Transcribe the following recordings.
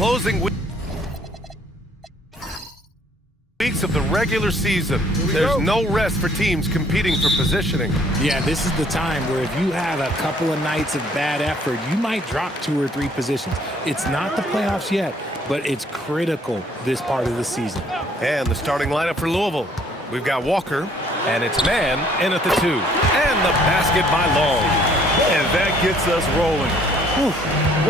closing weeks of the regular season. There's no rest for teams competing for positioning. Yeah, this is the time where if you have a couple of nights of bad effort, you might drop 2 or 3 positions. It's not the playoffs yet, but it's critical this part of the season. And the starting lineup for Louisville. We've got Walker, and it's man in at the 2. And the basket by Long. And that gets us rolling. Whew,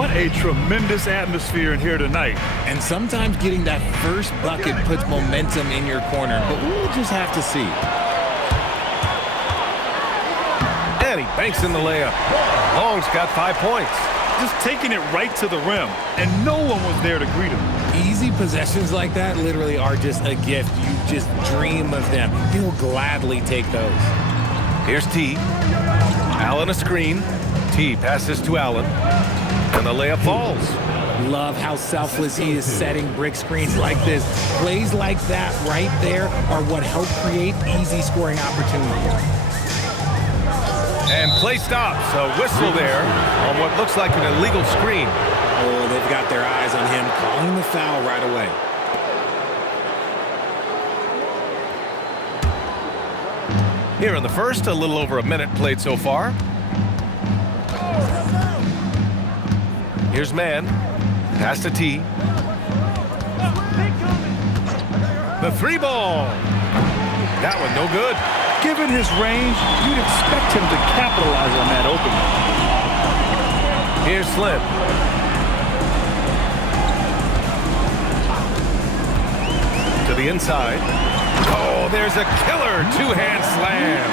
what a tremendous atmosphere in here tonight. And sometimes getting that first bucket puts momentum in your corner, but we'll just have to see. And he banks in the layup. Long's got 5 points. Just taking it right to the rim, and no one was there to greet him. Easy possessions like that literally are just a gift. You just dream of them. He'll gladly take those. Here's T. Allen a screen. T passes to Allen. And the layup falls. Love how selfless he is setting brick screens like this. Plays like that right there are what help create easy scoring opportunities. And play stops. A whistle there on what looks like an illegal screen. Oh, they've got their eyes on him, calling the foul right away. Here in the first, a little over a minute played so far. Here's man. Pass to T. The 3 ball. That one no good. Given his range, you'd expect him to capitalize on that opening. Here's Slim. To the inside. Oh, there's a killer 2-hand slam.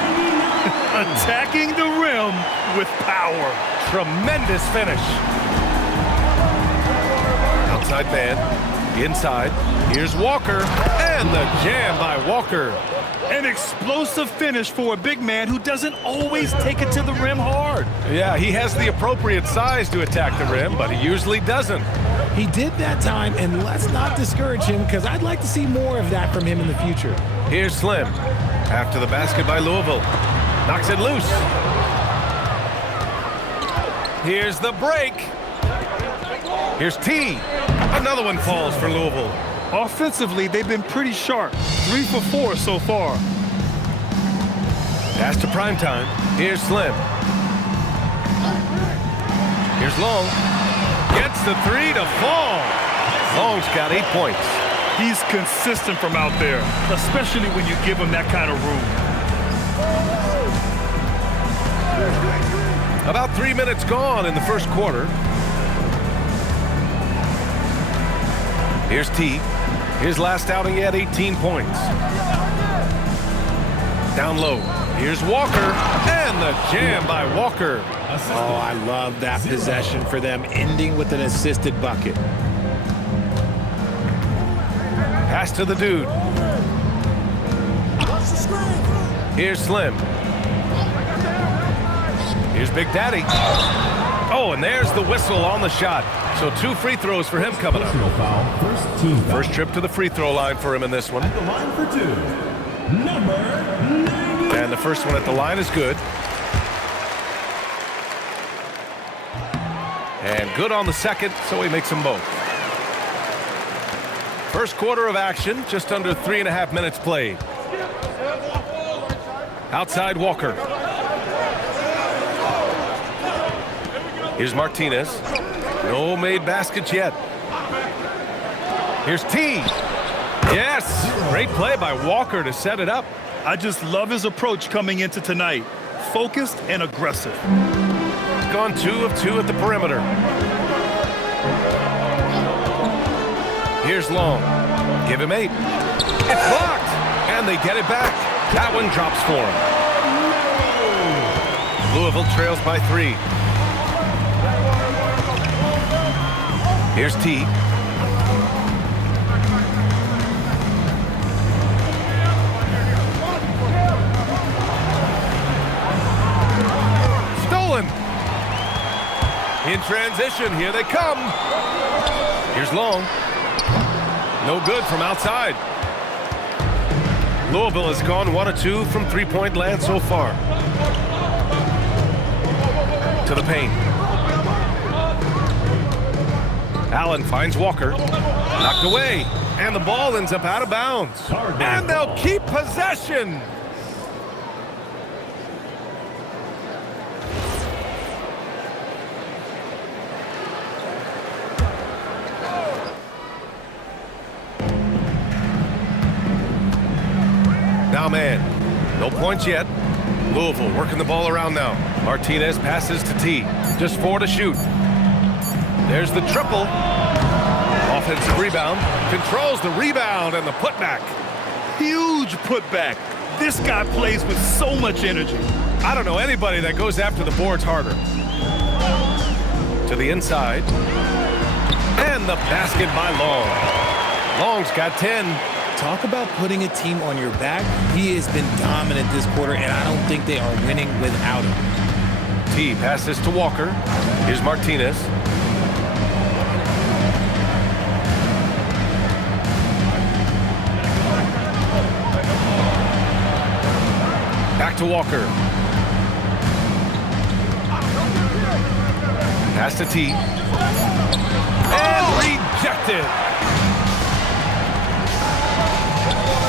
Attacking the rim with power. Tremendous finish. Outside man. Inside. Here's Walker. And the jam by Walker. An explosive finish for a big man who doesn't always take it to the rim hard. Yeah, he has the appropriate size to attack the rim, but he usually doesn't. He did that time, and let's not discourage him because I'd like to see more of that from him in the future. Here's Slim. After the basket by Louisville. Knocks it loose. Here's the break. Here's T. Another one falls for Louisville. Offensively, they've been pretty sharp. 3 for 4 so far. Pass to primetime. Here's Slim. Here's Long. Gets the 3 to fall. Long's got 8 points. He's consistent from out there, especially when you give him that kind of room. About 3 minutes gone in the first quarter. Here's T. His last outing, he had 18 points. Down low. Here's Walker. And the jam by Walker. Oh, I love that possession for them, ending with an assisted bucket. Pass to the dude. Here's Slim. Here's Big Daddy. Oh, and there's the whistle on the shot. So 2 free throws for him coming up. First trip to the free throw line for him in this one. At the line for 2, number 90. And the first one at the line is good. And good on the second, so he makes them both. First quarter of action, just under 3.5 minutes played. Outside Walker. Here's Martinez. No made baskets yet. Here's T. Yes, great play by Walker to set it up. I just love his approach coming into tonight. Focused and aggressive. Gone 2 of 2 at the perimeter. Here's Long. Give him 8. It's blocked. And they get it back. That one drops for him. Louisville trails by 3. Here's T. Stolen. In transition, here they come. Here's Long. No good from outside. Louisville has gone 1 of 2 from 3-point land so far. To the paint. Allen finds Walker. Knocked away. And the ball ends up out of bounds. And they'll keep possession. Now man. No points yet. Louisville working the ball around now. Martinez passes to T. Just 4 to shoot. There's the triple. Offensive rebound. Controls the rebound and the putback. Huge putback. This guy plays with so much energy. I don't know anybody that goes after the boards harder. To the inside. And the basket by Long. Long's got 10. Talk about putting a team on your back. He has been dominant this quarter, and I don't think they are winning without him. T passes to Walker. Here's Martinez. Back to Walker. Pass to T. And rejected.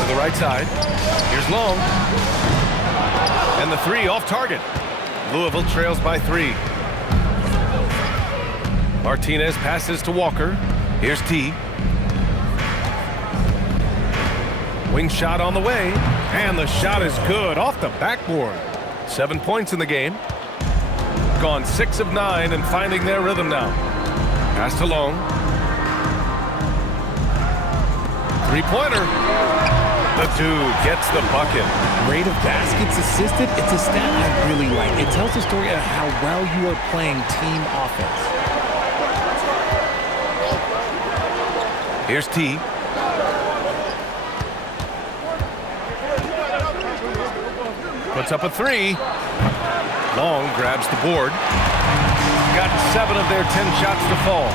To the right side. Here's Long. And the 3 off target. Louisville trails by 3. Martinez passes to Walker. Here's T. Wing shot on the way. And the shot is good off the backboard. 7 points in the game. Gone 6 of 9 and finding their rhythm now. Pass to Long. 3-pointer. The dude gets the bucket. Rate of baskets assisted, it's a stat I really like. It tells the story of how well you are playing team offense. Here's T. Puts up a 3. Long grabs the board. Got 7 of their 10 shots to fall.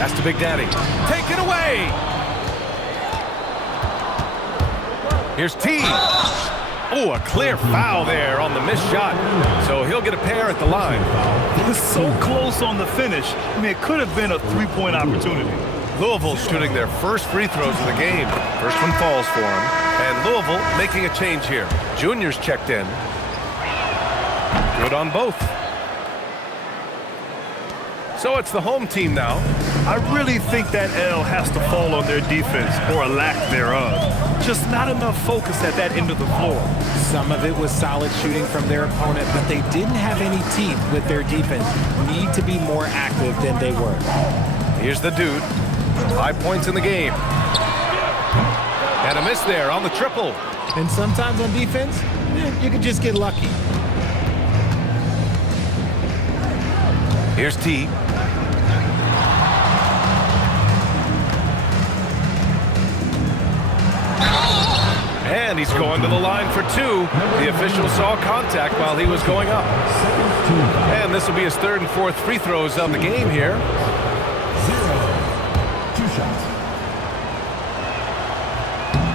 Pass to Big Daddy. Take it away! Here's T. Oh, a clear foul there on the missed shot. So he'll get a pair at the line. It was so close on the finish. I mean, it could have been a 3-point opportunity. Louisville shooting their first free throws of the game. First one falls for them. And Louisville making a change here. Junior's checked in. Good on both. So it's the home team now. I really think that L has to fall on their defense, or a lack thereof. Just not enough focus at that end of the floor. Some of it was solid shooting from their opponent, but they didn't have any teeth with their defense. Need to be more active than they were. Here's the dude. 5 points in the game. And a miss there on the triple. And sometimes on defense, you can just get lucky. Here's T. And he's going to the line for 2. The official saw contact while he was going up. And this will be his 3rd and 4th free throws of the game here. 2 shots.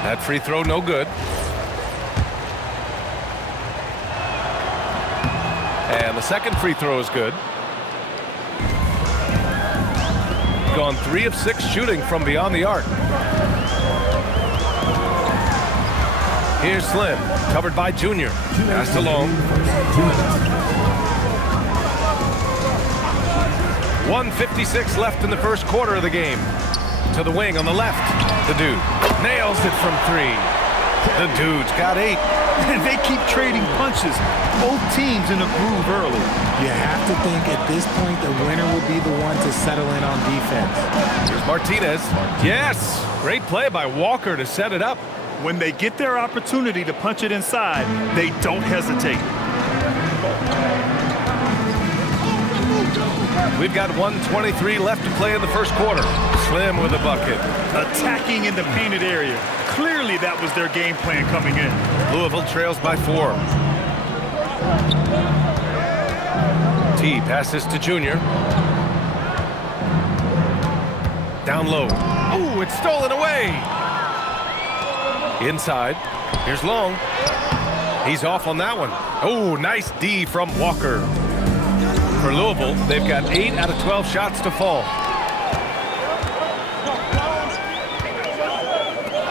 That free throw no good. And the second free throw is good. Gone 3 of 6 shooting from beyond the arc. Here's Slim, covered by Junior. Pass to Long. 1:56 left in the first quarter of the game. To the wing on the left. The dude nails it from 3. The dude's got 8. And they keep trading punches. Both teams in a groove early. You have to think at this point the winner will be the one to settle in on defense. Here's Martinez. Yes! Great play by Walker to set it up. When they get their opportunity to punch it inside, they don't hesitate. We've got 1:23 left to play in the first quarter. Slim with a bucket. Attacking in the painted area. Clearly that was their game plan coming in. Louisville trails by 4. T passes to Junior. Down low. Ooh, it's stolen away. Inside. Here's Long. He's off on that one. Oh, nice D from Walker. For Louisville, they've got 8 out of 12 shots to fall.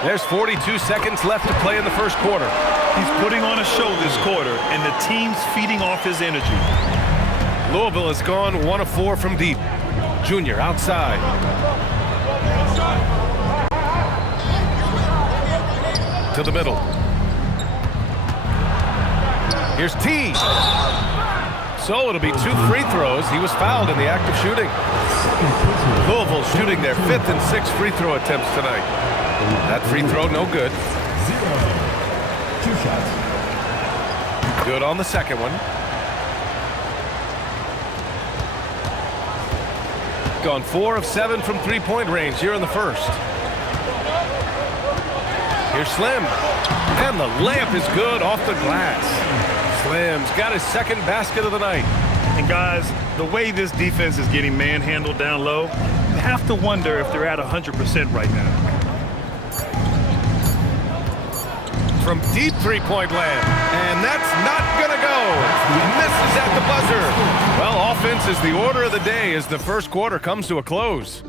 There's 42 seconds left to play in the first quarter. He's putting on a show this quarter, and the team's feeding off his energy. Louisville has gone 1 of 4 from deep. Junior outside. To the middle. Here's T. So it'll be 2 free throws. He was fouled in the act of shooting. Louisville shooting their 5th and 6th free throw attempts tonight. That free throw no good. 0. 2 shots. Good on the second one. Gone 4 of 7 from three-point range here in the first. Here's Slim. And the layup is good off the glass. Slim's got his second basket of the night. And guys, the way this defense is getting manhandled down low, you have to wonder if they're at 100% right now. From deep three-point land. And that's not gonna go. Misses at the buzzer. Well, offense is the order of the day as the first quarter comes to a close.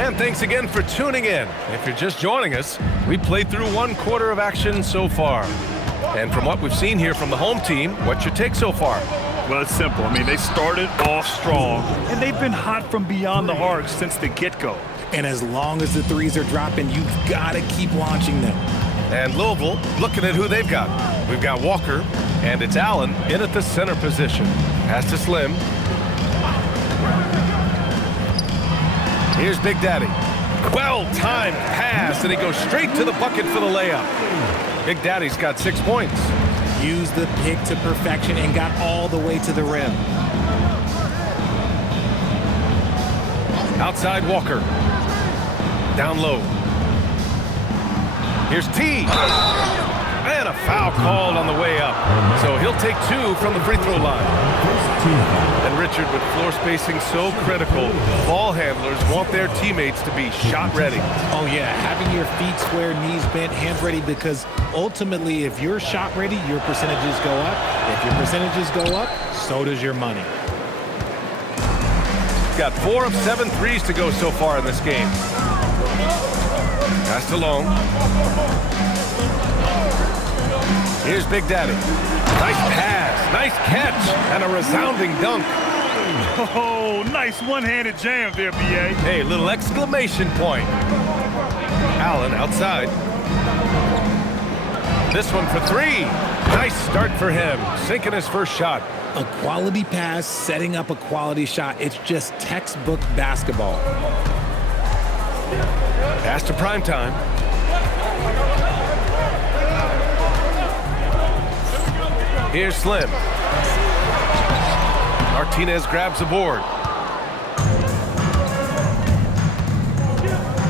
And thanks again for tuning in. If you're just joining us, we played through 1 quarter of action so far. And from what we've seen here from the home team, what's your take so far? Well, it's simple. I mean, they started off strong, and they've been hot from beyond the arc since the get-go. And as long as the threes are dropping, you've got to keep launching them. And Louisville, looking at who they've got. We've got Walker, and it's Allen in at the center position. Pass to Slim. Here's Big Daddy. Well-timed pass, and he goes straight to the bucket for the layup. Big Daddy's got 6 points. Used the pick to perfection and got all the way to the rim. Outside Walker. Down low. Here's T. And a foul called on the way up. So he'll take 2 from the free throw line. And Richard, with floor spacing so critical, ball handlers want their teammates to be shot ready. Oh yeah, having your feet square, knees bent, hands ready, because ultimately if you're shot ready, your percentages go up. If your percentages go up, so does your money. Got 4 of 7 threes to go so far in this game. Pass to Long. Here's Big Daddy. Nice pass, nice catch, and a resounding dunk. Oh, nice one-handed jam there, B.A. Hey, little exclamation point. Allen outside. This one for 3. Nice start for him, sinking his first shot. A quality pass, setting up a quality shot. It's just textbook basketball. Pass to primetime. Here's Slim. Martinez grabs the board.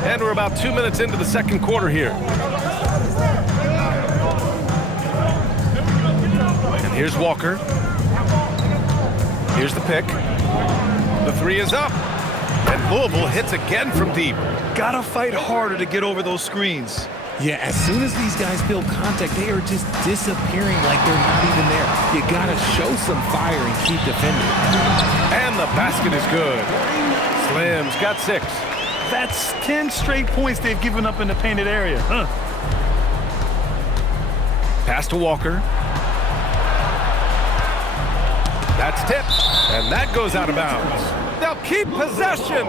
And we're about 2 minutes into the second quarter here. And here's Walker. Here's the pick. The 3 is up. And Louisville hits again from deep. Gotta fight harder to get over those screens. Yeah, as soon as these guys feel contact, they are just disappearing like they're not even there. You gotta show some fire and keep defending. And the basket is good. Slim's got 6. That's 10 straight points they've given up in the painted area, huh? Pass to Walker. That's tipped. And that goes out of bounds. They'll keep possession.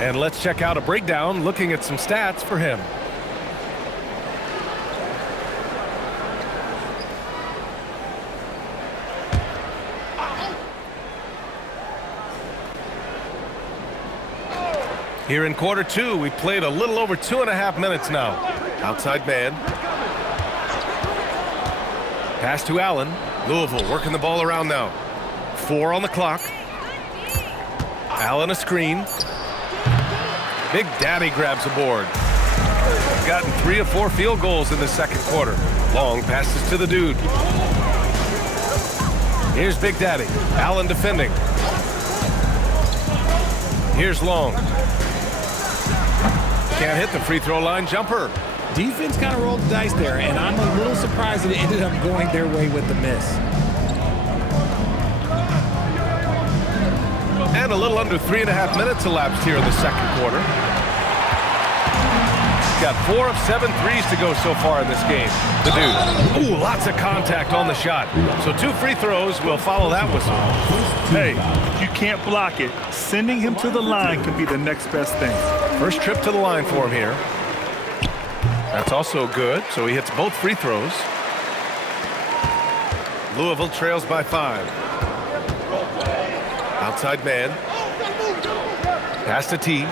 And let's check out a breakdown looking at some stats for him. Here in quarter 2, we played a little over 2.5 minutes now. Outside man. Pass to Allen. Louisville working the ball around now. 4 on the clock. Allen a screen. Big Daddy grabs a board. Gotten 3 of 4 field goals in the second quarter. Long passes to the dude. Here's Big Daddy. Allen defending. Here's Long. Can't hit the free throw line jumper. Defense kind of rolled the dice there, and I'm a little surprised that it ended up going their way with the miss. And a little under 3.5 minutes elapsed here in the second quarter. Got 4 of 7 threes to go so far in this game. The dude. Ooh, lots of contact on the shot. So 2 free throws will follow that whistle. Hey, if you can't block it, sending him to the line can be the next best thing. First trip to the line for him here. That's also good, so he hits both free throws. Louisville trails by 5. Outside man. Pass to T.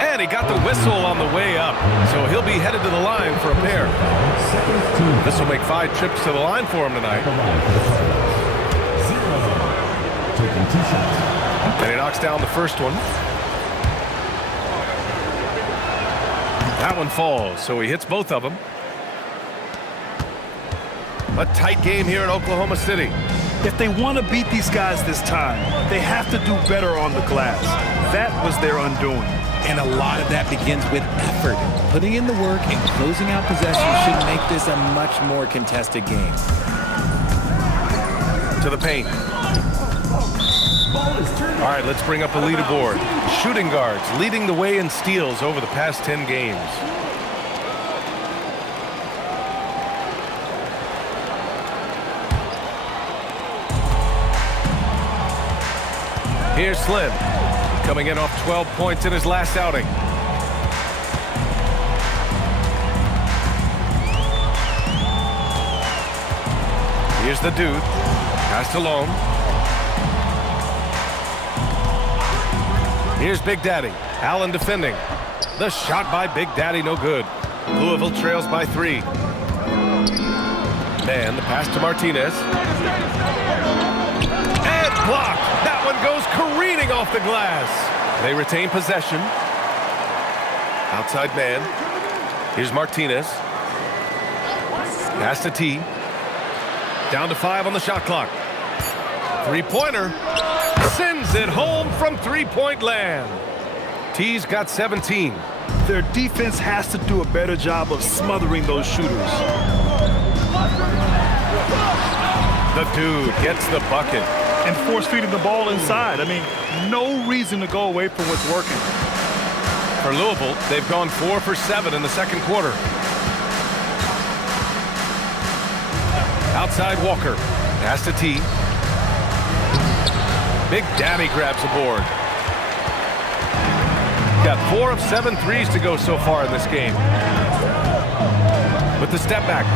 And he got the whistle on the way up, so he'll be headed to the line for a pair. This will make 5 trips to the line for him tonight. And he knocks down the first one. That one falls, so he hits both of them. A tight game here in Oklahoma City. If they want to beat these guys this time, they have to do better on the glass. That was their undoing. And a lot of that begins with effort. Putting in the work and closing out possession should make this a much more contested game. To the paint. All right, let's bring up a leaderboard. Shooting guards leading the way in steals over the past 10 games. Here's Slim, coming in off 12 points in his last outing. Here's the dude, passed alone. Here's Big Daddy, Allen defending. The shot by Big Daddy, no good. Louisville trails by 3. Man, the pass to Martinez. And blocked. That one goes careening off the glass. They retain possession. Outside man. Here's Martinez. Pass to T. Down to 5 on the shot clock. 3-pointer. Sends it home from 3-point land. T's got 17. Their defense has to do a better job of smothering those shooters. The dude gets the bucket. And force feeding the ball inside. I mean, no reason to go away from what's working. For Louisville, they've gone 4 for 7 in the second quarter. Outside Walker. Pass to T. Big Daddy grabs the board. Got 4 of 7 threes to go so far in this game. With the step back.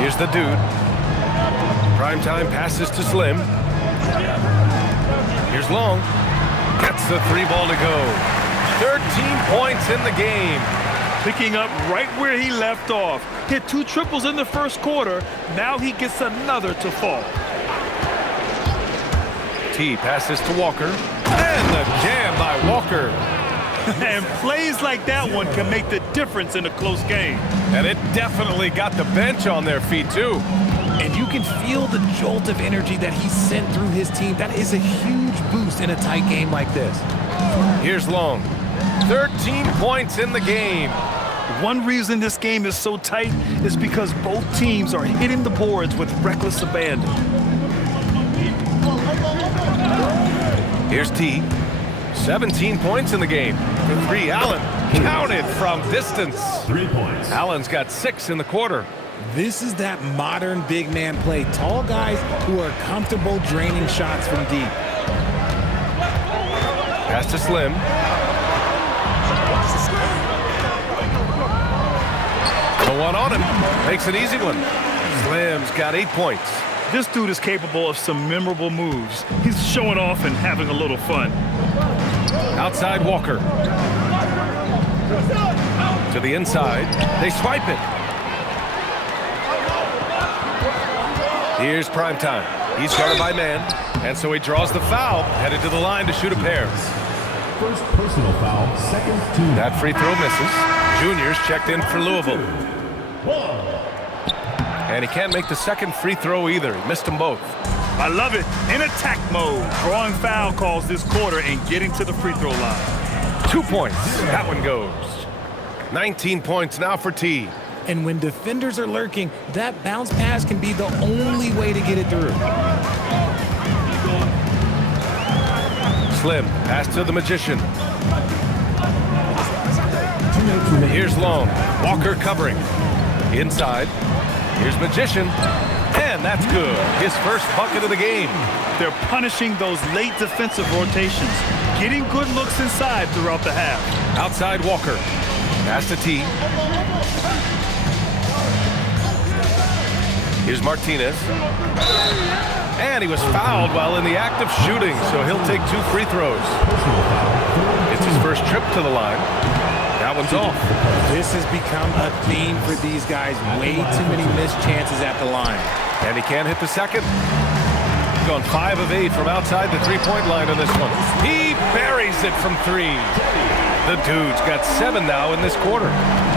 Here's the dude. Primetime passes to Slim. Here's Long. Gets the 3 ball to go. 13 points in the game. Picking up right where he left off. Hit 2 triples in the first quarter. Now he gets another to fall. T passes to Walker. And the jam by Walker. And plays like that one can make the difference in a close game. And it definitely got the bench on their feet, too. And you can feel the jolt of energy that he sent through his team. That is a huge boost in a tight game like this. Here's Long. 13 points in the game. One reason this game is so tight is because both teams are hitting the boards with reckless abandon. Here's T. 17 points in the game. For 3, Allen counted from distance. 3 points. Allen's got 6 in the quarter. This is that modern big man play. Tall guys who are comfortable draining shots from deep. Pass to Slim. The one on him. Makes an easy one. Slim's got 8 points. This dude is capable of some memorable moves. He's showing off and having a little fun. Outside Walker. To the inside. They swipe it. Here's Primetime. He's guarded by man. And so he draws the foul. Headed to the line to shoot a pair. First personal foul, second team. That free throw misses. Juniors checked in for Louisville. And he can't make the second free throw either. He missed them both. I love it. In attack mode. Drawing foul calls this quarter and getting to the free throw line. 2 points. That one goes. 19 points now for T. And when defenders are lurking, that bounce pass can be the only way to get it through. Slim, pass to the Magician. Here's Long. Walker covering. Inside. Here's Magician. And that's good. His first bucket of the game. They're punishing those late defensive rotations, getting good looks inside throughout the half. Outside Walker. Pass to T. Here's Martinez. And he was fouled while in the act of shooting, so he'll take 2 free throws. It's his first trip to the line. That one's off. This has become a theme for these guys. Way too many missed chances at the line. And he can't hit the second. Gone 5 of 8 from outside the three-point line on this one. He buries it from 3. The dude's got 7 now in this quarter.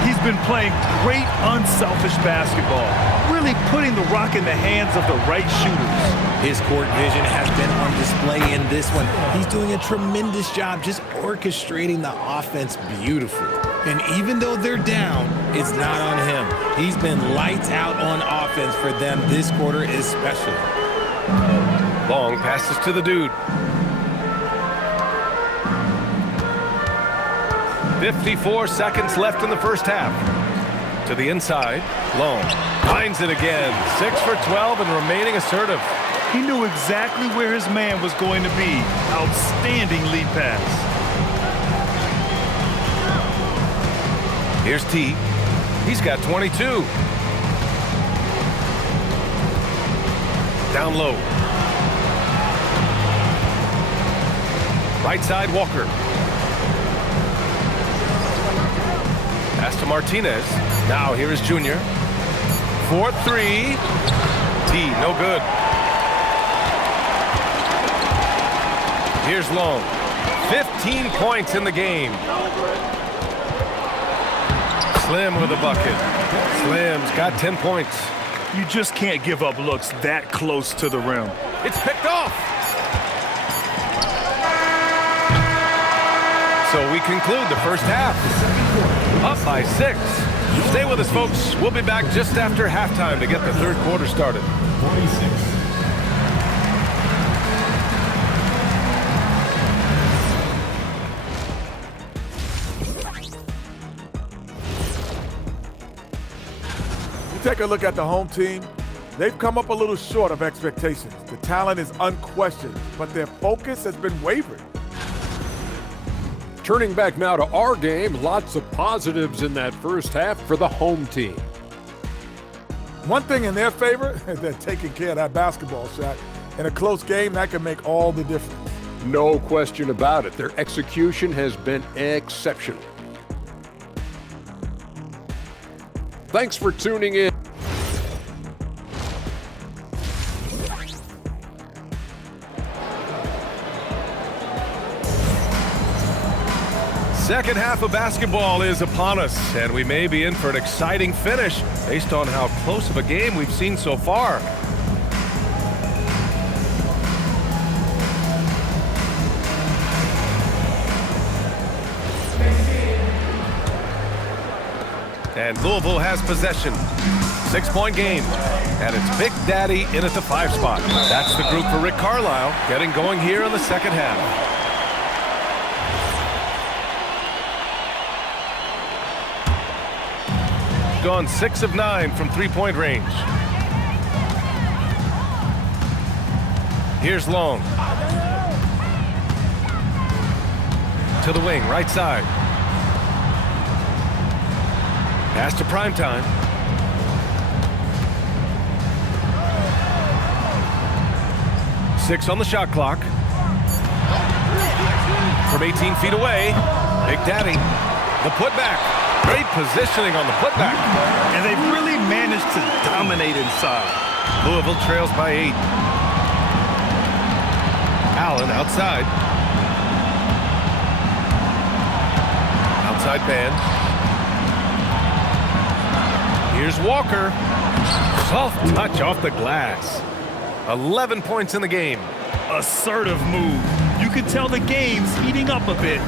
He's been playing great unselfish basketball, really putting the rock in the hands of the right shooters. His court vision has been on display in this one. He's doing a tremendous job just orchestrating the offense beautifully. And even though they're down, it's not on him. He's been lights out on offense for them this quarter especially. Long passes to the dude. 54 seconds left in the first half. To the inside, Long finds it again. 6 for 12 and remaining assertive. He knew exactly where his man was going to be. Outstanding lead pass. Here's T. He's got 22. Down low. Right side, Walker. Pass to Martinez. Now here is Junior. 4-3. T, no good. Here's Long. 15 points in the game. Slim with a bucket. Slim's got 10 points. You just can't give up looks that close to the rim. It's picked off. So we conclude the first half. Up by 6. Stay with us, folks. We'll be back just after halftime to get the third quarter started. 46. Take a look at the home team. They've come up a little short of expectations. The talent is unquestioned, but their focus has been wavering. Turning back now to our game, lots of positives in that first half for the home team. One thing in their favor, they're taking care of that basketball shot. In a close game, that can make all the difference. No question about it. Their execution has been exceptional. Thanks for tuning in. Second half of basketball is upon us, and we may be in for an exciting finish based on how close of a game we've seen so far. And Louisville has possession. 6-point game. And it's Big Daddy in at the 5 spot. That's the group for Rick Carlisle getting going here in the second half. Gone 6 of 9 from 3-point range. Here's Long. To the wing, right side. Pass to Primetime. Six on the shot clock. From 18 feet away, Big Daddy. The putback. Great positioning on the putback. And they've really managed to dominate inside. Louisville trails by 8. Allen outside. Outside band. Here's Walker. Soft touch off the glass. 11 points in the game. Assertive move. You can tell the game's heating up a bit.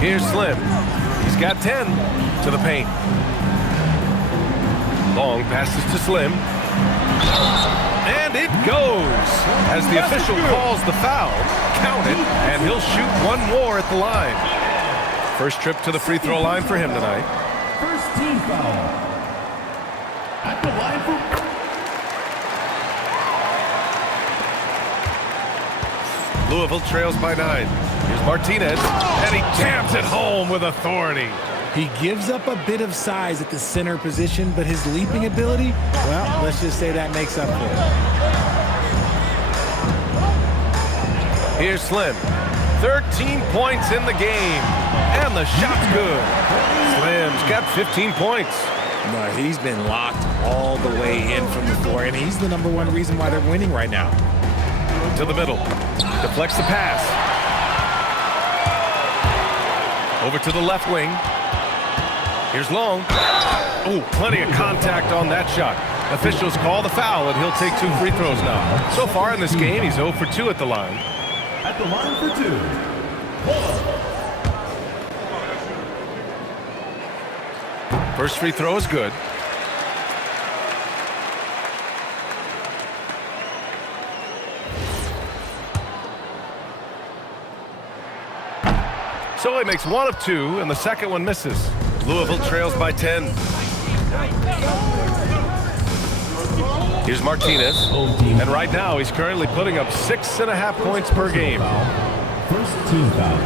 Here's Slim. He's got 10 to the paint. Long passes to Slim. And it goes. As the official calls the foul, count it, and he'll shoot one more at the line. First trip to the free throw line for him tonight. First team foul. At the line for... Louisville trails by 9. Here's Martinez, and he jams it home with authority. He gives up a bit of size at the center position, but his leaping ability, well, let's just say that makes up for it. Here's Slim. 13 points in the game, and the shot's good. Slim's got 15 points. No, he's been locked all the way in from the floor, and he's the #1 reason why they're winning right now. To the middle. Deflects the pass. Over to the left wing. Here's Long. Oh, plenty of contact on that shot. Officials call the foul, and he'll take 2 free throws now. So far in this game, he's 0 for 2 at the line. At the line for 2. First free throw is good. So he makes 1 of 2, and the second one misses. Louisville trails by 10. Here's Martinez. And right now, he's currently putting up 6.5 points per game. First team foul.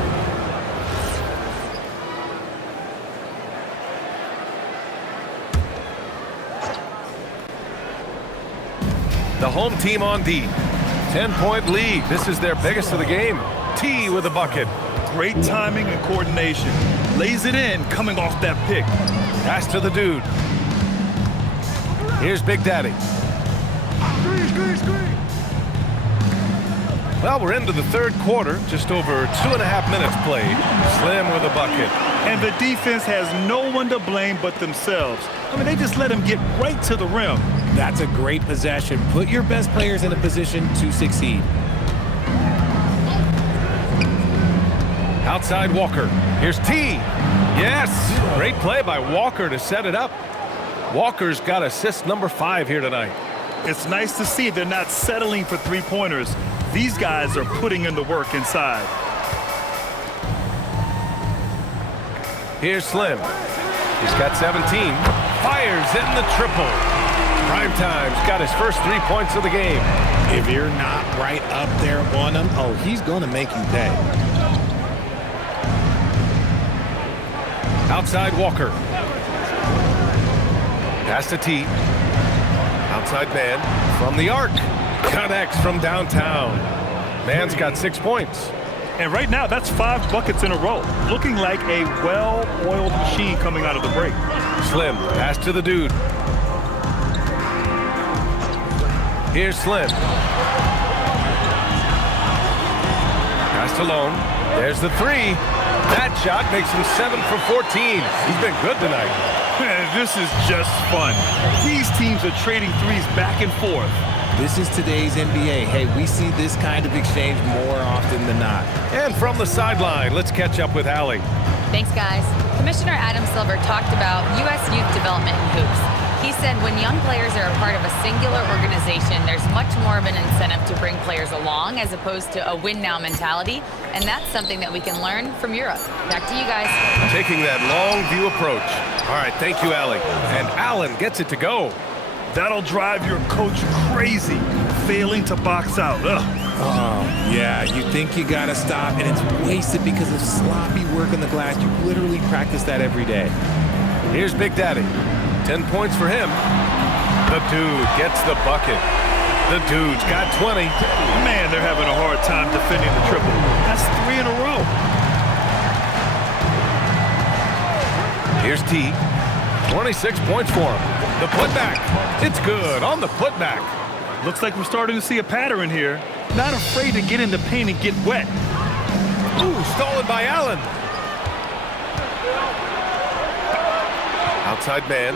The home team on D. 10-point lead. This is their biggest of the game. T with a bucket. Great timing and coordination. Lays it in coming off that pick. Pass to the dude. Here's Big Daddy. Well, we're into the third quarter. Just over 2.5 minutes played. Slim with a bucket. And the defense has no one to blame but themselves. I mean, they just let him get right to the rim. That's a great possession. Put your best players in a position to succeed. Outside Walker. Here's T. Yes! Great play by Walker to set it up. Walker's got assist number 5 here tonight. It's nice to see they're not settling for three-pointers. These guys are putting in the work inside. Here's Slim. He's got 17. Fires in the triple. Primetime's got his first 3 points of the game. If you're not right up there on him, oh, he's going to make you pay. Outside Walker. Pass to T. Outside man from the arc. Connects from downtown. Man's got 6 points. And right now, that's 5 buckets in a row. Looking like a well-oiled machine coming out of the break. Slim, pass to the dude. Here's Slim. Pass to Long. There's the 3. That shot makes him 7 for 14. He's been good tonight. This is just fun. These teams are trading threes back and forth. This is today's NBA. Hey, we see this kind of exchange more often than not. And from the sideline, let's catch up with Allie. Thanks, guys. Commissioner Adam Silver talked about U.S. youth development in hoops. He said when young players are a part of a singular organization, there's much more of an incentive to bring players along as opposed to a win-now mentality, and that's something that we can learn from Europe. Back to you guys. Taking that long view approach. All right, thank you, Allie. And Allen gets it to go. That'll drive your coach crazy, failing to box out. Ugh. Oh, yeah, you think you got to stop, and it's wasted because of sloppy work on the glass. You literally practice that every day. Here's Big Daddy. 10 points for him. The dude gets the bucket. The dude's got 20. Man, they're having a hard time defending the triple. That's 3 in a row. Here's T. 26 points for him. The putback. It's good on the putback. Looks like we're starting to see a pattern here. Not afraid to get in the paint and get wet. Ooh, stolen by Allen. Outside man.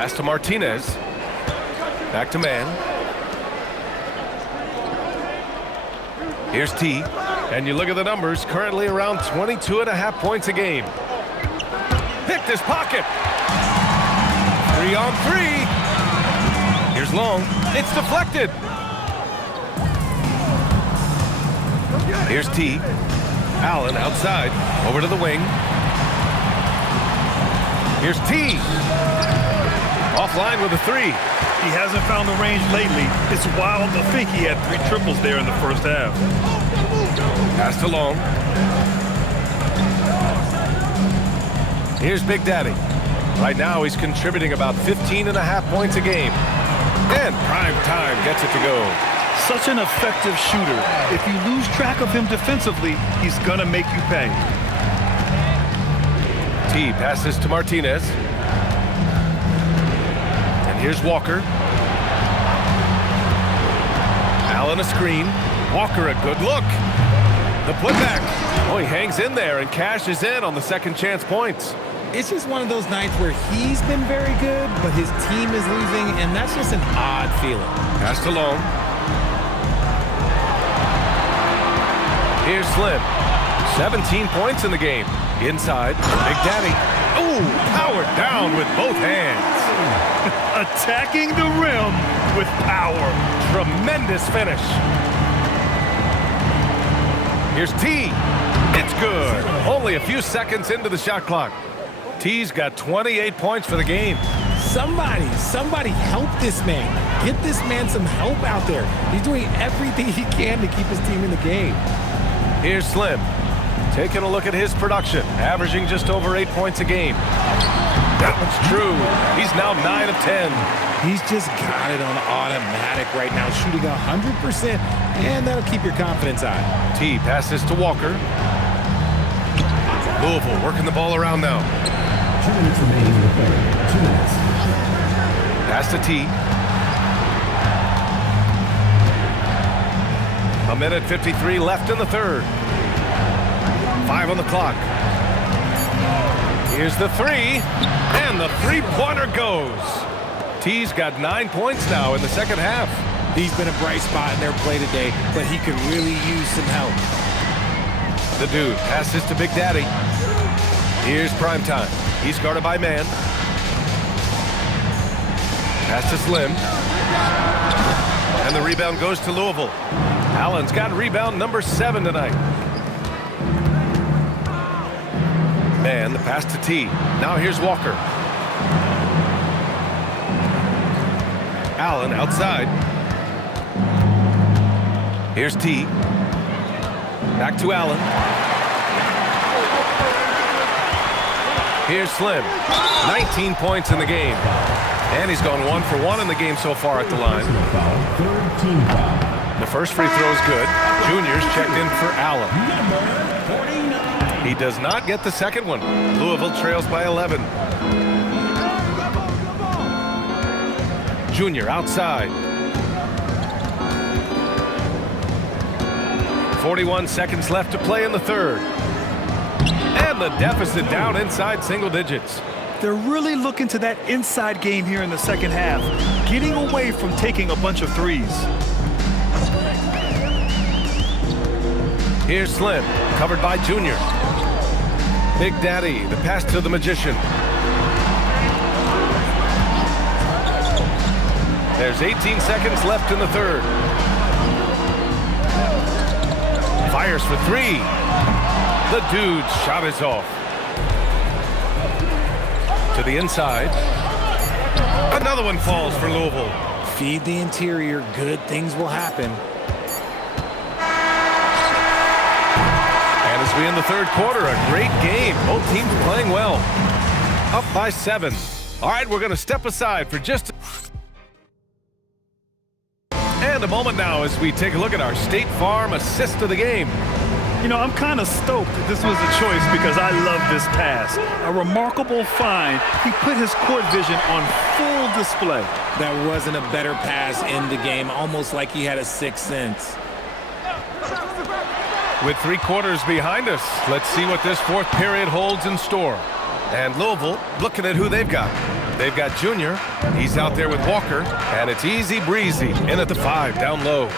Pass to Martinez. Back to man. Here's T. And you look at the numbers, currently around 22.5 points a game. Picked his pocket. 3 on 3. Here's Long. It's deflected. Here's T. Allen outside. Over to the wing. Here's T. Offline with a 3. He hasn't found the range lately. It's wild to think he had 3 triples there in the first half. Pass to Long. Here's Big Daddy. Right now he's contributing about 15.5 points a game. And prime time gets it to go. Such an effective shooter. If you lose track of him defensively, he's gonna make you pay. T passes to Martinez. And here's Walker. Allen a screen. Walker a good look. The putback. Oh, he hangs in there and cashes in on the second chance points. It's just one of those nights where he's been very good, but his team is losing, and that's just an odd feeling. Pass to Long. Here's Slim. 17 points in the game. Inside, Big Daddy. Ooh, powered down with both hands. Attacking the rim with power. Tremendous finish. Here's T. It's good. Only a few seconds into the shot clock. T's got 28 points for the game. Somebody help this man. Get this man some help out there. He's doing everything he can to keep his team in the game. Here's Slim. Taking a look at his production, averaging just over 8 points a game. That one's true. He's now 9 of 10. He's just got it on automatic right now, shooting 100%, and that'll keep your confidence high. T passes to Walker. Louisville working the ball around now. 2 minutes remaining in the third. 2 minutes. Pass to T. A minute 53 left in the third. 5 on the clock. Here's the 3, and the three-pointer goes. T's got 9 points now in the second half. He's been a bright spot in their play today, but he could really use some help. The dude passes to Big Daddy. Here's Primetime. He's guarded by man. Pass to Slim. And the rebound goes to Louisville. Allen's got rebound number 7 tonight. Man, the pass to T. Now here's Walker. Allen outside. Here's T. Back to Allen. Here's Slim. 19 points in the game. And he's gone 1 for 1 in the game so far at the line. Third team foul. The first free throw is good. Junior's checked in for Allen. Number 49. He does not get the second one. Louisville trails by 11. Junior outside. 41 seconds left to play in the third. And the deficit down inside single digits. They're really looking to that inside game here in the second half, getting away from taking a bunch of threes. Here's Slim, covered by Junior. Big Daddy, the pass to the Magician. There's 18 seconds left in the third. Fires for 3. The dude's shot is off. To the inside. Another one falls for Louisville. Feed the interior, good things will happen. And as we end the third quarter, a great game. Both teams playing well. Up by 7. All right, we're going to step aside for just and a moment now as we take a look at our State Farm assist of the game. You know, I'm kind of stoked that this was a choice because I love this pass. A remarkable find. He put his court vision on full display. That wasn't a better pass in the game, almost like he had a sixth sense. With 3 quarters behind us, let's see what this fourth period holds in store. And Louisville looking at who they've got. They've got Junior. He's out there with Walker, and it's easy breezy. In at the 5, down low.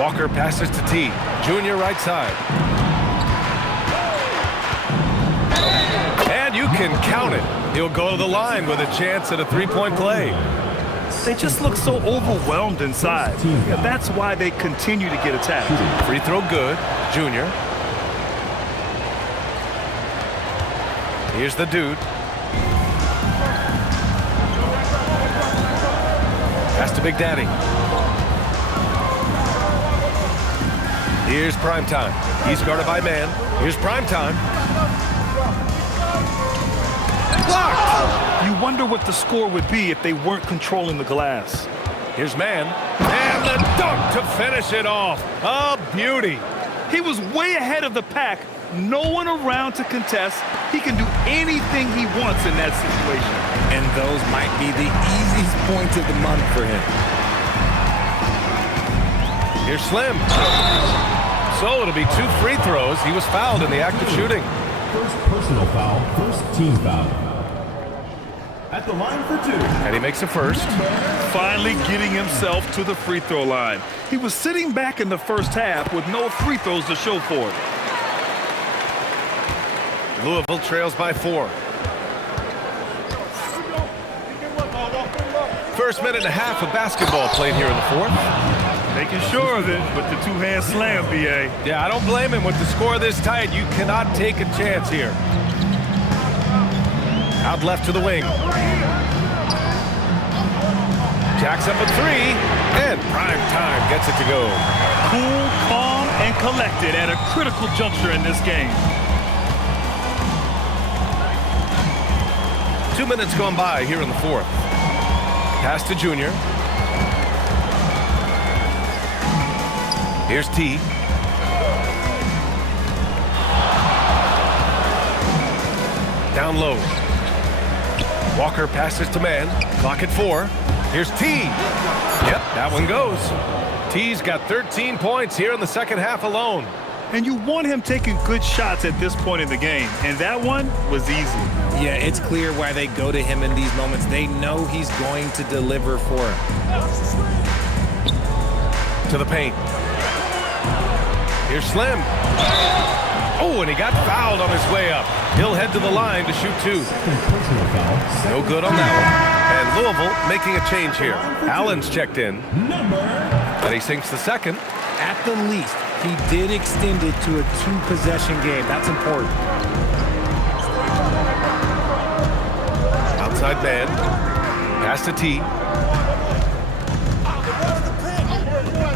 Walker passes to T. Junior right side. And you can count it. He'll go to the line with a chance at a three-point play. They just look so overwhelmed inside. Yeah, that's why they continue to get attacked. Free throw good. Junior. Here's the dude. Pass to Big Daddy. Here's Primetime. He's guarded by man. Here's Primetime. Blocked! You wonder what the score would be if they weren't controlling the glass. Here's man. And the dunk to finish it off. A beauty. He was way ahead of the pack. No one around to contest. He can do anything he wants in that situation. And those might be the easiest points of the month for him. Here's Slim. So it'll be 2 free throws. He was fouled in the act of shooting. First personal foul, first team foul. At the line for 2. And he makes a first. Finally getting himself to the free throw line. He was sitting back in the first half with no free throws to show for it. Louisville trails by 4. First minute and a half of basketball played here in the 4th. Making sure of it with the two-hand slam, BA. Yeah, I don't blame him. With the score this tight, you cannot take a chance here. Out left to the wing. Jacks up a 3, and Primetime gets it to go. Cool, calm, and collected at a critical juncture in this game. 2 minutes gone by here in the 4th. Pass to Junior. Here's T. Down low. Walker passes to man. Clock at 4. Here's T. Yep, that one goes. T's got 13 points here in the second half alone. And you want him taking good shots at this point in the game. And that one was easy. Yeah, it's clear why they go to him in these moments. They know he's going to deliver for them. To the paint. Here's Slim. Oh, and he got fouled on his way up. He'll head to the line to shoot 2. No good on that one. And Louisville making a change here. Allen's checked in. And he sinks the second. At the least, he did extend it to a 2-possession game. That's important. Outside man. Pass to T.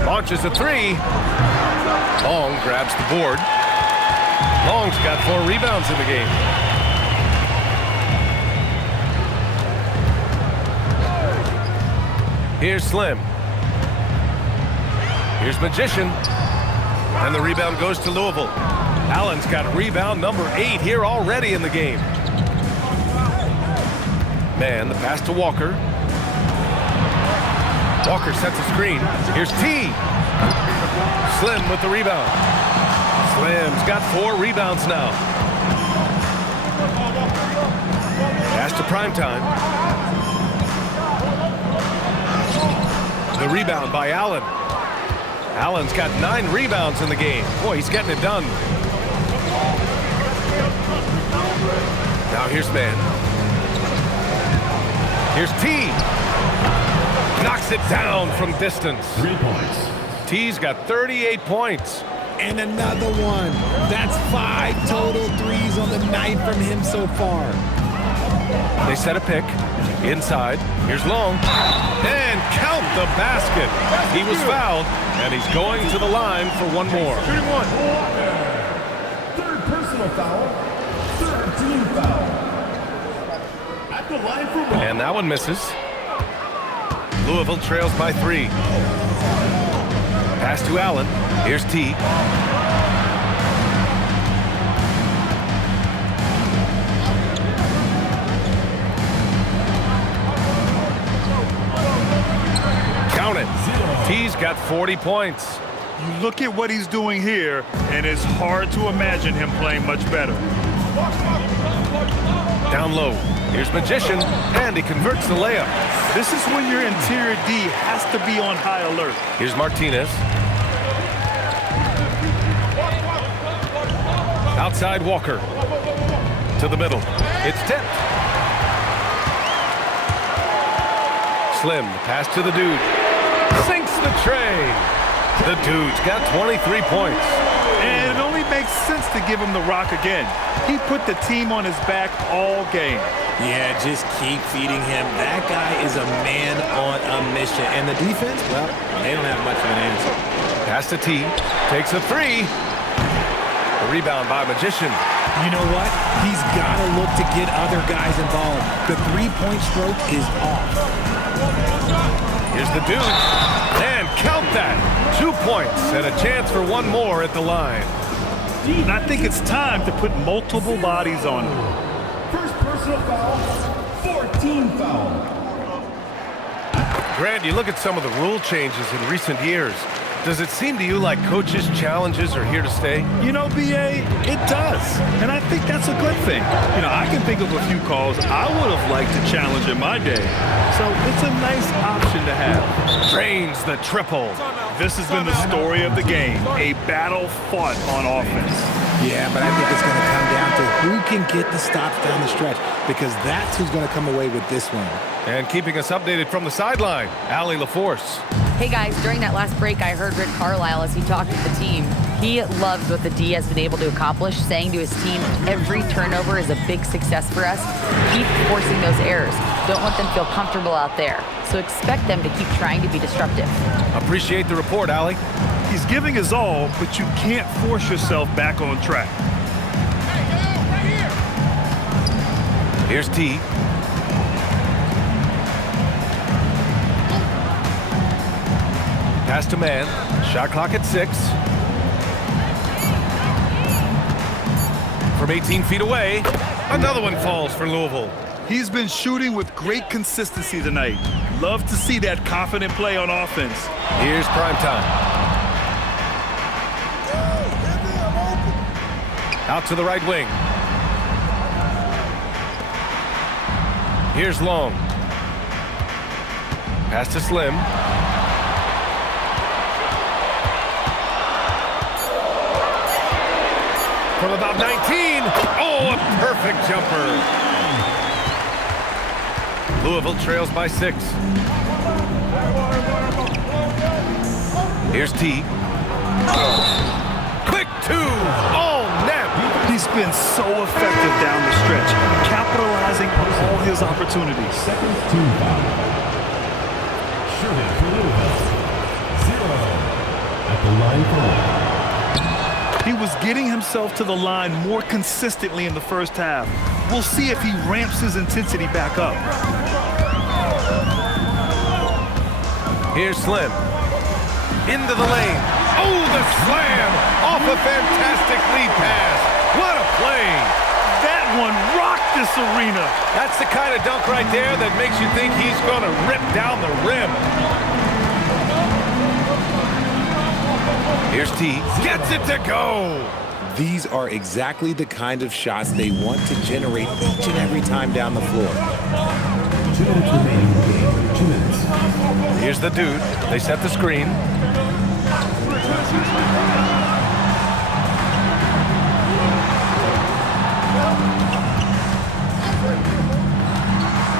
Launches a 3. Long grabs the board. Long's got 4 rebounds in the game. Here's Slim. Here's Magician. And the rebound goes to Louisville. Allen's got rebound number 8 here already in the game. Man, the pass to Walker. Walker sets a screen. Here's T. Slim with the rebound. Slim's got 4 rebounds now. Pass to Primetime. The rebound by Allen. Allen's got 9 rebounds in the game. Boy, he's getting it done. Now here's man. Here's T. Knocks it down from distance. 3 points. T's got 38 points. And another one. That's 5 total threes on the night from him so far. They set a pick. Inside. Here's Long. And count the basket. He was fouled, and he's going to the line for one more. Shooting 1. 3rd personal foul. 3rd team foul. At the line for 1. And that one misses. Louisville trails by 3. Pass to Allen. Here's T. Count it. T's got 40 points. You look at what he's doing here, and it's hard to imagine him playing much better. Down low. Here's Magician, and he converts the layup. This is when your interior D has to be on high alert. Here's Martinez. Outside Walker. To the middle. It's tipped. Slim, pass to the dude. Sinks the tray. The dude's got 23 points. And it only makes sense to give him the rock again. He put the team on his back all game. Yeah, just keep feeding him. That guy is a man on a mission. And the defense, well, they don't have much of an answer. Pass to T. Takes a three. A rebound by Magician. You know what? He's got to look to get other guys involved. The three-point stroke is off. Here's the dude. And count that. 2 points and a chance for one more at the line. And I think it's time to put multiple bodies on him. First personal foul, 14 foul. Grant, you look at some of the rule changes in recent years. Does it seem to you like coaches' challenges are here to stay? You know, BA, it does. And I think that's a good thing. You know, I can think of a few calls I would have liked to challenge in my day. So it's a nice option to have. Drains the triple. This has been the story of the game. A battle fought on offense. Yeah, but I think it's going to come down to who can get the stops down the stretch, because that's who's going to come away with this one. And keeping us updated from the sideline, Allie LaForce. Hey guys, during that last break, I heard Rick Carlisle as he talked with the team. He loves what the D has been able to accomplish, saying to his team, every turnover is a big success for us. Keep forcing those errors. Don't let them feel comfortable out there. So expect them to keep trying to be disruptive. Appreciate the report, Allie. He's giving his all, but you can't force yourself back on track. Here's T. Pass to man. Shot clock at 6. From 18 feet away, another one falls for Louisville. He's been shooting with great consistency tonight. Love to see that confident play on offense. Here's prime time. Out to the right wing. Here's Long. Pass to Slim. From about 19. Oh, a perfect jumper. Louisville trails by 6. Here's T. Quick 2. Oh, net. He's been so effective down the stretch, capitalizing on all his opportunities. Second team foul. Shooting for Louisville. 0 at the line for one. He was getting himself to the line more consistently in the first half. We'll see if he ramps his intensity back up. Here's Slim. Into the lane. Oh, the slam off a fantastic lead pass. What a play. That one rocked this arena. That's the kind of dunk right there that makes you think he's going to rip down the rim. Here's T. Gets it to go. These are exactly the kind of shots they want to generate each and every time down the floor. 2 minutes remaining in the game. 2 minutes. Here's the dude. They set the screen.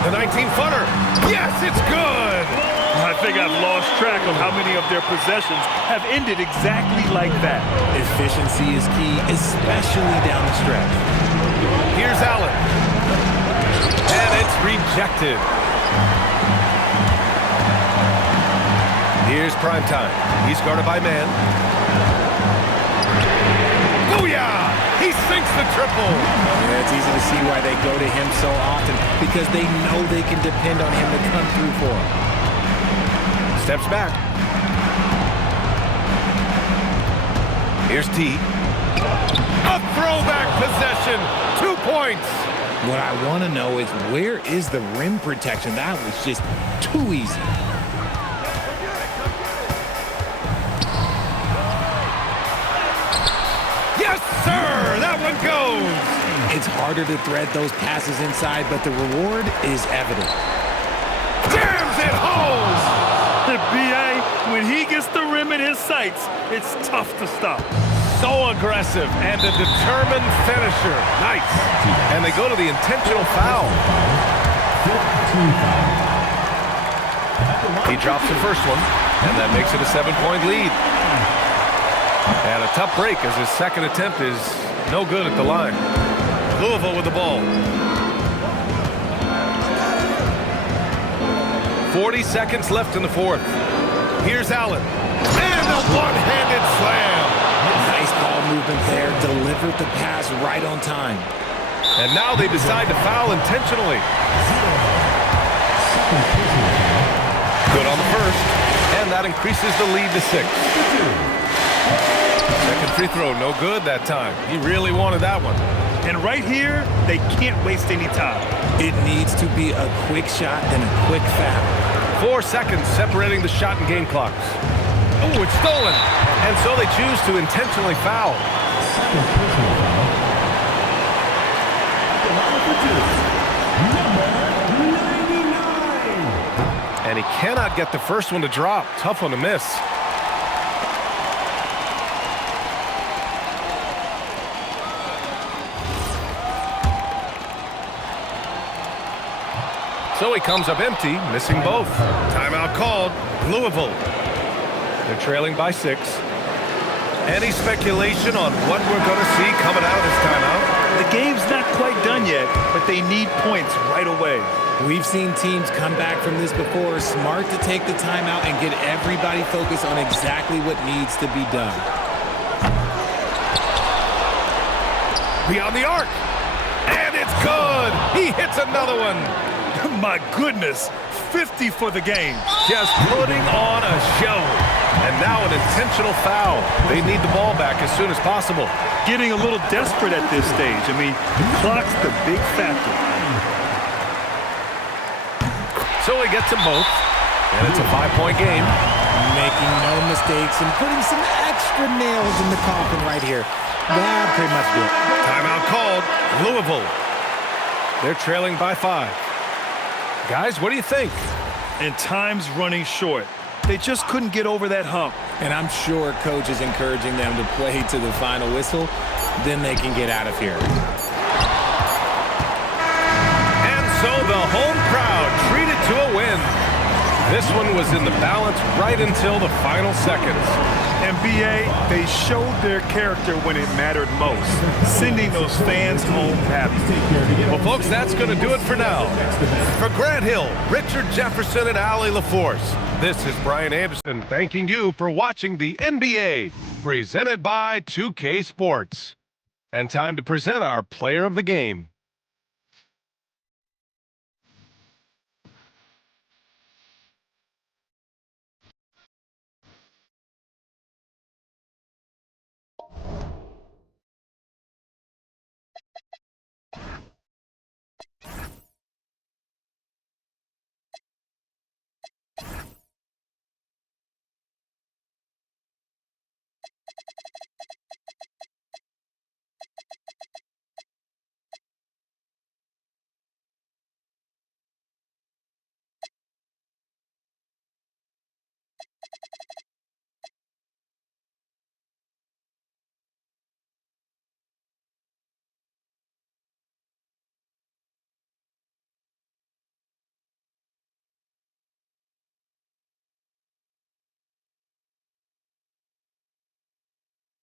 The 19-footer. Yes, it's good. I think I've lost track of how many of their possessions have ended exactly like that. Efficiency is key, especially down the stretch. Here's Allen. And it's rejected. Here's prime time. He's guarded by man. Booyah! He sinks the triple. Yeah, it's easy to see why they go to him so often, because they know they can depend on him to come through for them. Steps back. Here's T. A throwback possession. 2 points. What I want to know is, where is the rim protection? That was just too easy. Yes, sir. That one goes. It's harder to thread those passes inside, but the reward is evident. Jams it home! The BA, when he gets the rim in his sights, it's tough to stop. So aggressive and a determined finisher. Nice. And they go to the intentional foul. He drops the first one, and that makes it a 7-point lead. And a tough break as his second attempt is no good at the line. Louisville with the ball. 40 seconds left in the fourth. Here's Allen. And a one-handed slam. Nice ball movement there. Delivered the pass right on time. And now they decide to foul intentionally. Good on the first. And that increases the lead to 6. Second free throw, no good that time. He really wanted that one. And right here, they can't waste any time. It needs to be a quick shot and a quick foul. 4 seconds separating the shot and game clocks. Oh, it's stolen. And so they choose to intentionally foul. And he cannot get the first one to drop. Tough one to miss. So he comes up empty, missing both. Timeout called. Louisville. They're trailing by 6. Any speculation on what we're going to see coming out of this timeout? The game's not quite done yet, but they need points right away. We've seen teams come back from this before. Smart to take the timeout and get everybody focused on exactly what needs to be done. Beyond the arc. And it's good. He hits another one. My goodness, 50 for the game. Just putting on a show. And now an intentional foul. They need the ball back as soon as possible. Getting a little desperate at this stage. I mean, the clock's the big factor. So he gets them both. And it's a 5-point game. Making no mistakes and putting some extra nails in the coffin right here. That pretty much do it. Timeout called. Louisville. They're trailing by 5. Guys, what do you think? And time's running short. They just couldn't get over that hump. And I'm sure coach is encouraging them to play to the final whistle. Then they can get out of here. And so the home crowd treated to a win. This one was in the balance right until the final seconds. And BA, they showed their character when it mattered most, sending those fans home happy. Well, folks, that's going to do it for now. For Grant Hill, Richard Jefferson, and Allie LaForce, this is Brian Anderson thanking you for watching the NBA, presented by 2K Sports. And time to present our player of the game.